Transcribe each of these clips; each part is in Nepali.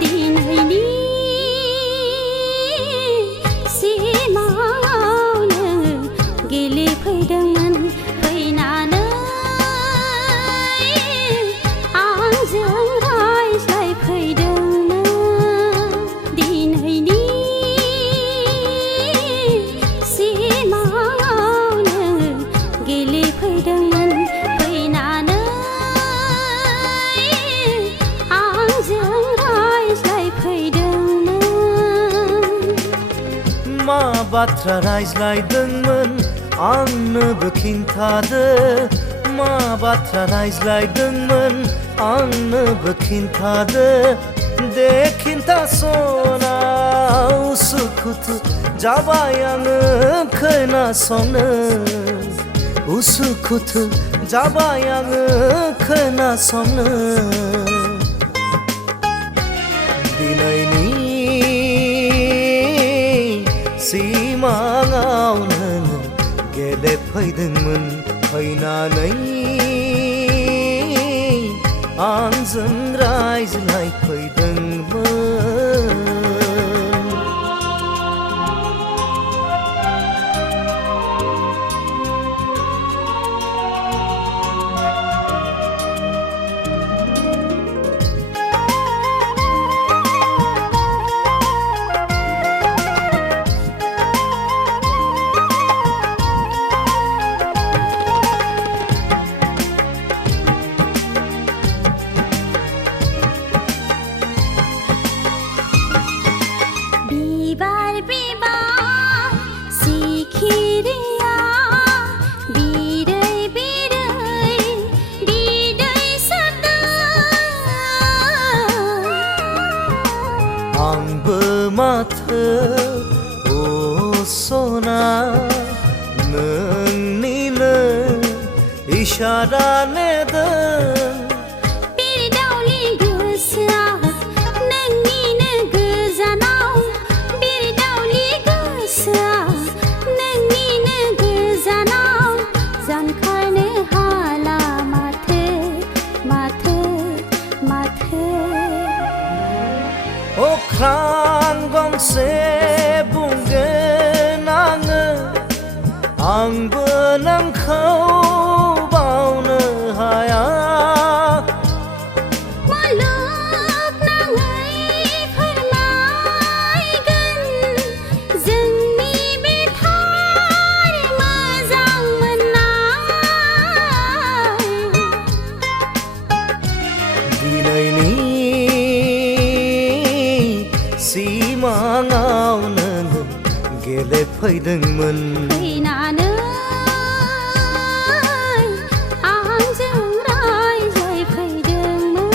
दिनैनि सिमाङावनो गेलेफैदोंमोन फैनानै आंजों रायज्लायफैदोंमोन दिनैनि सिमाङावनो गेलेफैदोंमोन फैनानै आंजों रायज्लायफैदोंमोन मा बाथ्रा रायज्लायदोंमोन आंनोबो खिन्थादो मा बाथ्रा रायज्लायदोंमोन आंनोबो खिन्थादो दे खिन्थास'ना उसुखुथु जाबाय आङो खोनासंनो उसुखुथु जाबाय आङो खोनासंनो दिनैनि सिमाङावनो गेलेफैदोंमोन फैनानै आंजों रायज्लायफैदोंमोन आंबो माथो ओ सना नोंनिनो इसारा नेदों बिरदावनि गोसोआ नोंनिनो गोजानाव बिरदावनि गोसोआ नोंनिनो गोजानाव जानखारनो हाला माथो माथो माथो अख्रां गंसे बुंगोन आंबो नोंखौ बावनो हाया मुलुगनाङै फोरमायगोन जोंनि बे थार मोजां मोननाय दिनैनि सिमाङावनो गेलेफैदोंमोन फैनानै आंजों रायज्लायफैदोंमोन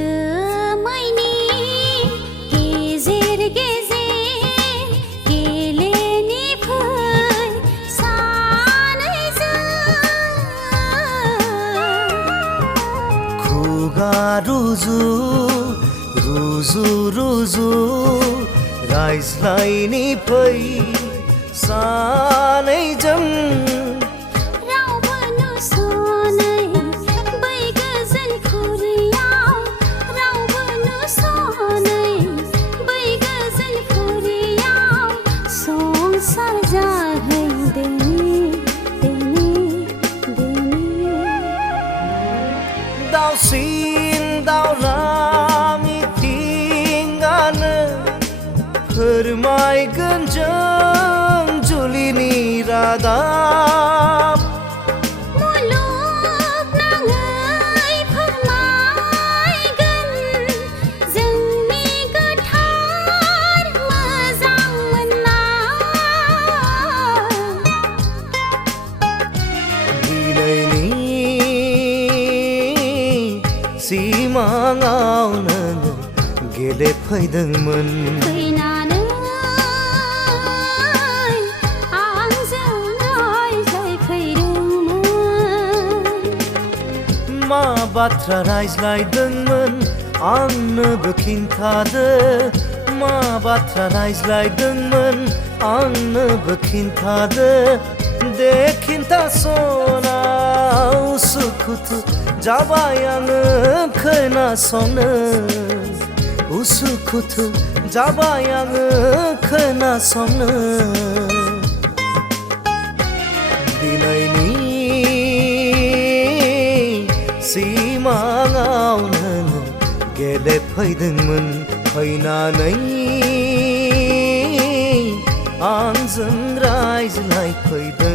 जोमैनि गेजेर गेजेर गेलेनि फै सानैजों खुगा रुजु रुजु रुजु रायज्लायनि फै सानैजों रावबो नुस'नै बै गोजोन फुरियाव रावबो नुस'नै बै गोजोन फुरियाव संसार जाहैदोनि देनि दावसिन दावला मिथिंगानो फोरमायगोन जों जुलिनि रादाब मुलुगनाङै फोरमायगोन जोंनि गोथार मोजां मोननाय दिनैनि सिमाङाव नोङो गेलेफैदोंमोन फैनानै आंजों रायज्लायफैदोंमोन मा बाथ्रा रायज्लायदोंमोन आंनोबो खिन्थादो मा बाथ्रा रायज्लायदोंमोन आंनोबो खिन्थादो दे खिन्थासना उसुखुथु जाबाय आङो खोनासंनो उसुखुथु जाबाय आङो खोनासंनो दिनैनि सिमाङाव नोङो गेलेफैदोंमोन फैनानै आंजों रायज्लायफैदों